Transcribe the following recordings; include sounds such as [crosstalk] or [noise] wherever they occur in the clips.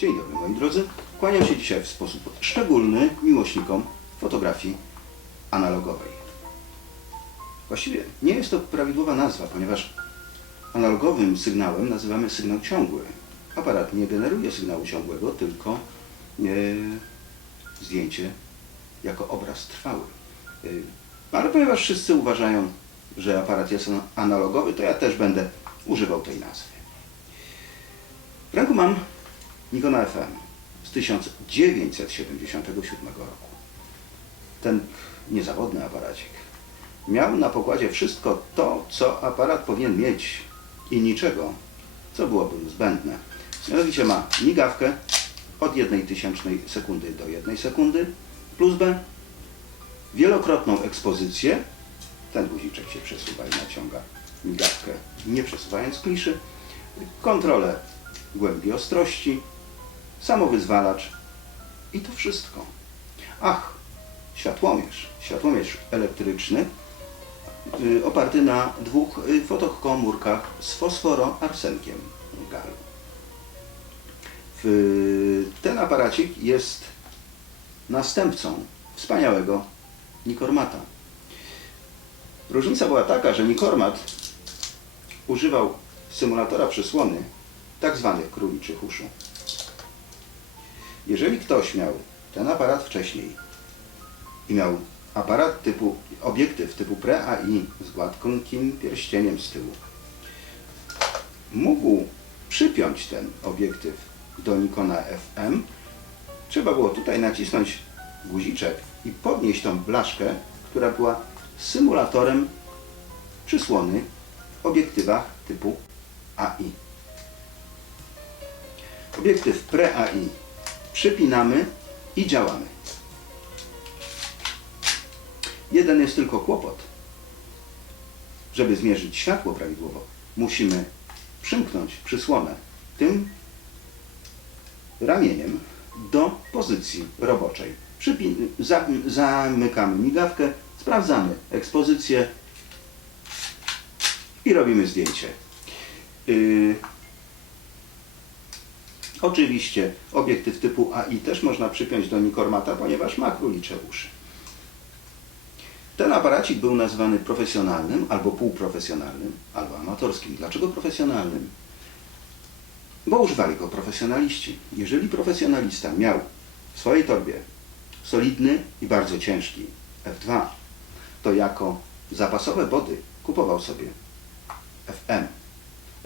Dzień dobry moi drodzy. Kłaniam się dzisiaj w sposób szczególny miłośnikom fotografii analogowej. Właściwie nie jest to prawidłowa nazwa, ponieważ analogowym sygnałem nazywamy sygnał ciągły. Aparat nie generuje sygnału ciągłego, tylko e, zdjęcie jako obraz trwały. E, ale ponieważ wszyscy uważają, że aparat jest analogowy, to ja też będę używał tej nazwy. W ręku mam Nikona FM z 1977 roku. Ten niezawodny aparacik miał na pokładzie wszystko to, co aparat powinien mieć i niczego, co byłoby zbędne. Mianowicie ma migawkę od 1 tysięcznej sekundy do 1 sekundy, plus B, wielokrotną ekspozycję, ten guziczek się przesuwa i naciąga migawkę, nie przesuwając kliszy, kontrolę głębi ostrości, samowyzwalacz i to wszystko. Ach, światłomierz, światłomierz elektryczny y, oparty na dwóch y, fotokomórkach z fosforoarsenkiem galu. Ten aparacik jest następcą wspaniałego Nikormata. Różnica była taka, że Nikormat używał symulatora przysłony tak zwanych króliczych uszu. Jeżeli ktoś miał ten aparat wcześniej i miał aparat typu, obiektyw typu pre-AI z gładkim pierścieniem z tyłu, mógł przypiąć ten obiektyw do Nikona FM, trzeba było tutaj nacisnąć guziczek i podnieść tą blaszkę, która była symulatorem przysłony w obiektywach typu AI. Obiektyw pre-AI przypinamy i działamy. Jeden jest tylko kłopot. Żeby zmierzyć światło prawidłowo, musimy przymknąć przysłonę tym ramieniem do pozycji roboczej. Przypin- za- zamykamy migawkę, sprawdzamy ekspozycję i robimy zdjęcie. Yy, Oczywiście obiektyw typu AI też można przypiąć do Nikormata, ponieważ ma królicze uszy. Ten aparacik był nazwany profesjonalnym, albo półprofesjonalnym, albo amatorskim. Dlaczego profesjonalnym? Bo używali go profesjonaliści. Jeżeli profesjonalista miał w swojej torbie solidny i bardzo ciężki F2, to jako zapasowe body kupował sobie FM.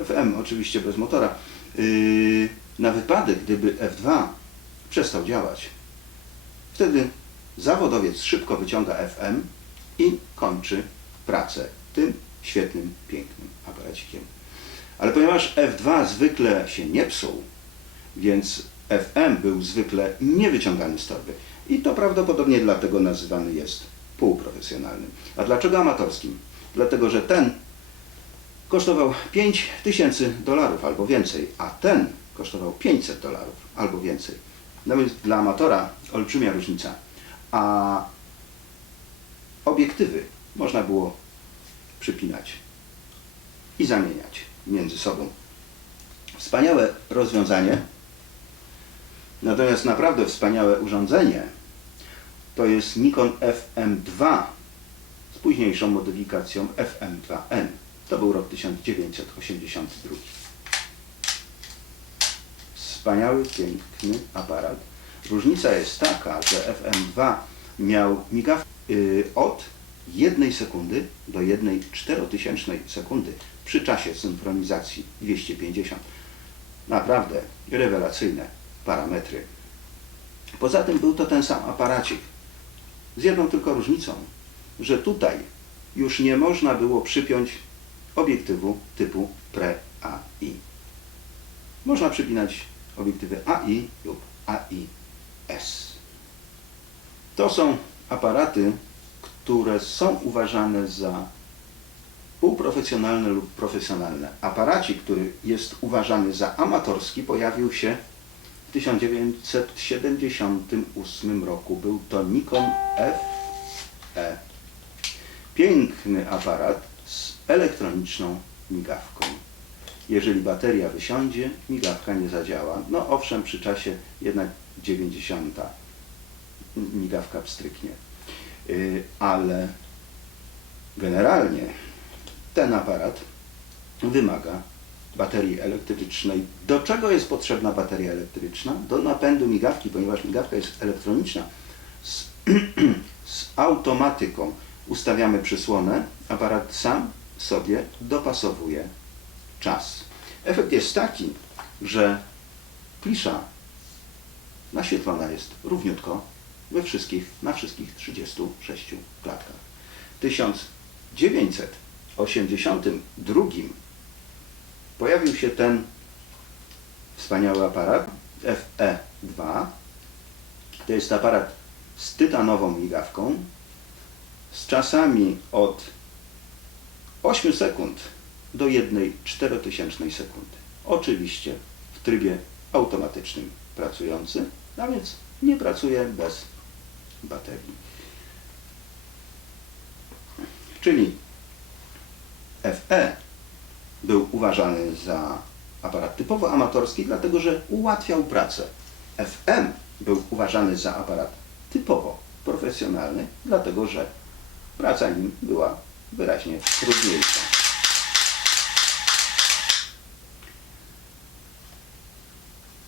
FM oczywiście bez motora. Yy, na wypadek, gdyby F2 przestał działać. Wtedy zawodowiec szybko wyciąga FM i kończy pracę tym świetnym, pięknym aparacikiem. Ale ponieważ F2 zwykle się nie psuł, więc FM był zwykle niewyciągany z torby. I to prawdopodobnie dlatego nazywany jest półprofesjonalnym. A dlaczego amatorskim? Dlatego, że ten kosztował 5000 dolarów albo więcej, a ten kosztował 500 dolarów albo więcej. No więc dla amatora olbrzymia różnica. A obiektywy można było przypinać i zamieniać między sobą. Wspaniałe rozwiązanie. Natomiast naprawdę wspaniałe urządzenie to jest Nikon FM2 z późniejszą modyfikacją FM2N. To był rok 1982. Wspaniały, piękny aparat. Różnica jest taka, że FM2 miał migawkę y, od 1 sekundy do 1 czterotysięcznej sekundy przy czasie synchronizacji 250. Naprawdę rewelacyjne parametry. Poza tym był to ten sam aparacik. Z jedną tylko różnicą, że tutaj już nie można było przypiąć obiektywu typu Pre-AI. Można przypinać obiektywy AI lub AIS. To są aparaty, które są uważane za półprofesjonalne lub profesjonalne. Aparacik, który jest uważany za amatorski, pojawił się w 1978 roku. Był to Nikon FE. Piękny aparat z elektroniczną migawką. Jeżeli bateria wysiądzie, migawka nie zadziała. No owszem, przy czasie jednak 90 migawka pstryknie. Y, Ale generalnie ten aparat wymaga baterii elektrycznej. Do czego jest potrzebna bateria elektryczna? Do napędu migawki, ponieważ migawka jest elektroniczna. Z, [clears throat] z automatyką ustawiamy przysłonę, aparat sam sobie dopasowuje czas. Efekt jest taki, że klisza naświetlona jest równiutko we wszystkich, na wszystkich 36 klatkach. W 1982 pojawił się ten wspaniały aparat FE2. To jest aparat z tytanową migawką z czasami od 8 sekund do 1 czterotysięcznej sekundy. Oczywiście w trybie automatycznym pracujący, a więc nie pracuje bez baterii. Czyli FE był uważany za aparat typowo amatorski, dlatego że ułatwiał pracę. FM był uważany za aparat typowo profesjonalny, dlatego że praca nim była wyraźnie trudniejsza.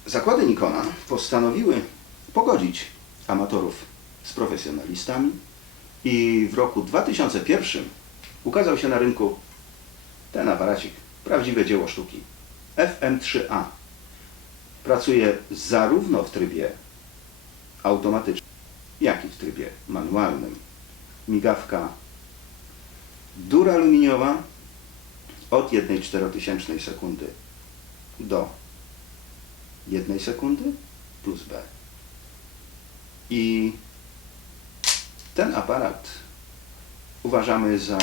Zakłady Nikona postanowiły pogodzić amatorów z profesjonalistami i w roku 2001 ukazał się na rynku ten aparacik, prawdziwe dzieło sztuki. FM3A. Pracuje zarówno w trybie automatycznym, jak i w trybie manualnym. Migawka duraluminiowa od 1 czterotysięcznej sekundy do 1 sekundy plus B. I ten aparat uważamy za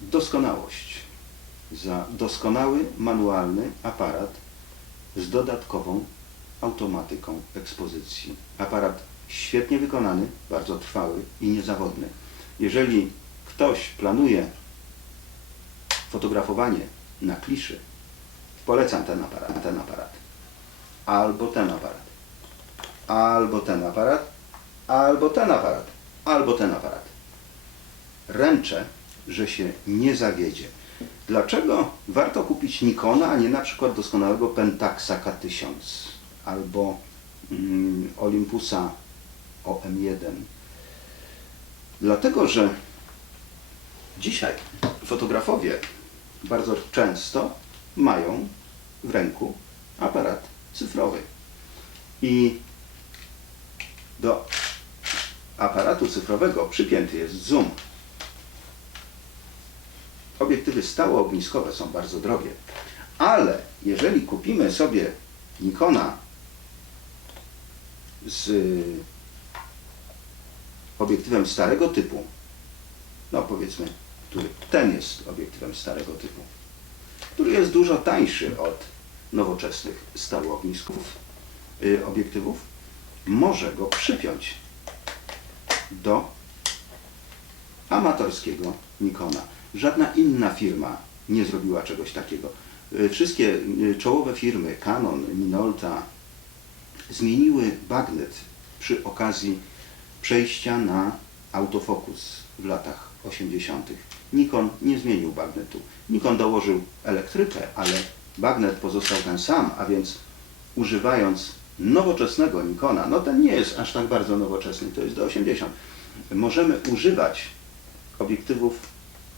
doskonałość, za doskonały manualny aparat z dodatkową automatyką ekspozycji. Aparat świetnie wykonany, bardzo trwały i niezawodny. Jeżeli ktoś planuje fotografowanie na kliszy, polecam ten aparat, ten aparat. Albo ten aparat. Albo ten aparat. Albo ten aparat. Albo ten aparat. Ręczę, że się nie zawiedzie. Dlaczego warto kupić Nikona, a nie na przykład doskonałego Pentaxa K1000 albo mm, Olympusa OM1? Dlatego, że dzisiaj fotografowie bardzo często mają w ręku aparat cyfrowy. I do aparatu cyfrowego przypięty jest zoom. Obiektywy stałoogniskowe są bardzo drogie, ale jeżeli kupimy sobie Nikona z obiektywem starego typu, no powiedzmy, który ten jest obiektywem starego typu, który jest dużo tańszy od nowoczesnych stałoognisków, y, obiektywów, może go przypiąć do amatorskiego Nikona. Żadna inna firma nie zrobiła czegoś takiego. Y, Wszystkie y, czołowe firmy, Canon, Minolta, zmieniły bagnet przy okazji przejścia na autofokus w latach 80. Nikon nie zmienił bagnetu. Nikon dołożył elektrykę, ale bagnet pozostał ten sam, a więc używając nowoczesnego Nikona, no ten nie jest aż tak bardzo nowoczesny, to jest do 80, możemy używać obiektywów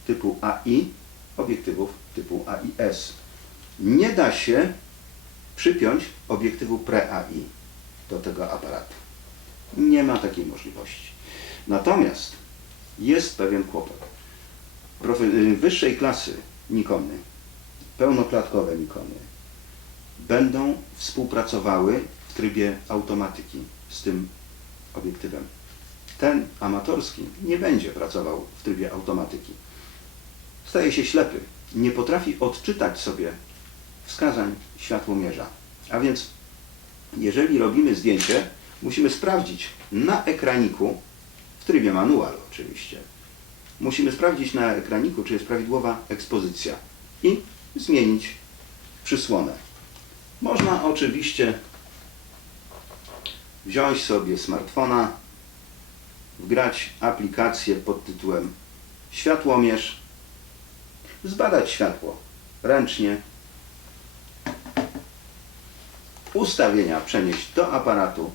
typu AI, obiektywów typu AIS. Nie da się przypiąć obiektywu pre-AI do tego aparatu. Nie ma takiej możliwości. Natomiast jest pewien kłopot. Profe- y, wyższej klasy Nikony, pełnoklatkowe Nikony, będą współpracowały w trybie automatyki z tym obiektywem. Ten amatorski nie będzie pracował w trybie automatyki. Staje się ślepy, nie potrafi odczytać sobie wskazań światłomierza. A więc jeżeli robimy zdjęcie, musimy sprawdzić na ekraniku, w trybie manual oczywiście, musimy sprawdzić na ekraniku, czy jest prawidłowa ekspozycja i zmienić przysłonę. Można oczywiście wziąć sobie smartfona, wgrać aplikację pod tytułem Światłomierz, zbadać światło ręcznie, ustawienia przenieść do aparatu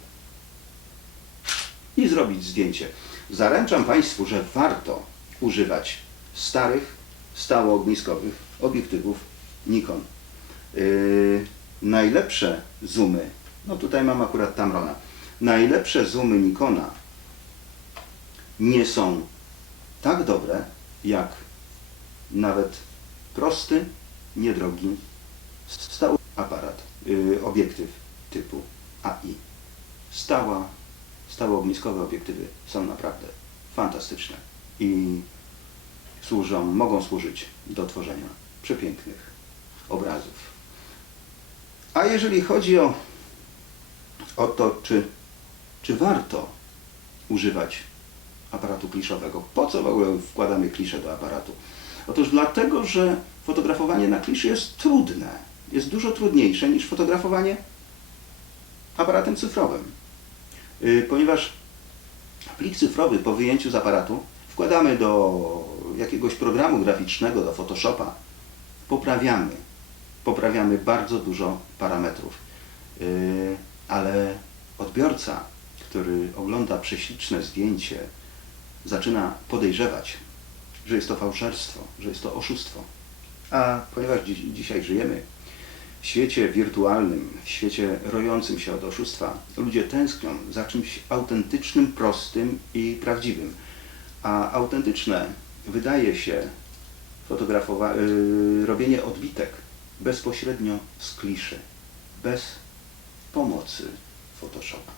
i zrobić zdjęcie. Zaręczam Państwu, że warto używać starych, stałoogniskowych obiektywów Nikon. Yy, najlepsze zoomy, no tutaj mam akurat Tamrona, najlepsze zoomy Nikona nie są tak dobre jak nawet prosty, niedrogi, stały aparat, yy, obiektyw typu AI. Stała, stałoogniskowe obiektywy są naprawdę fantastyczne i służą, mogą służyć do tworzenia przepięknych obrazów. A jeżeli chodzi o, o to, czy, czy warto używać aparatu kliszowego, po co w ogóle wkładamy kliszę do aparatu? Otóż dlatego, że fotografowanie na kliszy jest trudne. Jest dużo trudniejsze niż fotografowanie aparatem cyfrowym. Yy, Ponieważ plik cyfrowy po wyjęciu z aparatu wkładamy do jakiegoś programu graficznego, do Photoshopa, poprawiamy. Poprawiamy bardzo dużo parametrów. Yy, Ale odbiorca, który ogląda prześliczne zdjęcie, zaczyna podejrzewać, że jest to fałszerstwo, że jest to oszustwo. A ponieważ dziś, dzisiaj żyjemy w świecie wirtualnym, w świecie rojącym się od oszustwa, ludzie tęsknią za czymś autentycznym, prostym i prawdziwym. A autentyczne wydaje się fotografowa- yy, robienie odbitek bezpośrednio z kliszy, bez pomocy Photoshopa.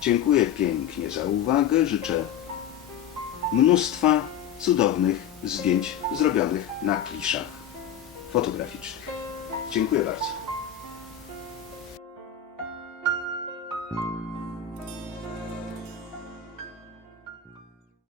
Dziękuję pięknie za uwagę. Życzę mnóstwa cudownych zdjęć zrobionych na kliszach fotograficznych. Dziękuję bardzo.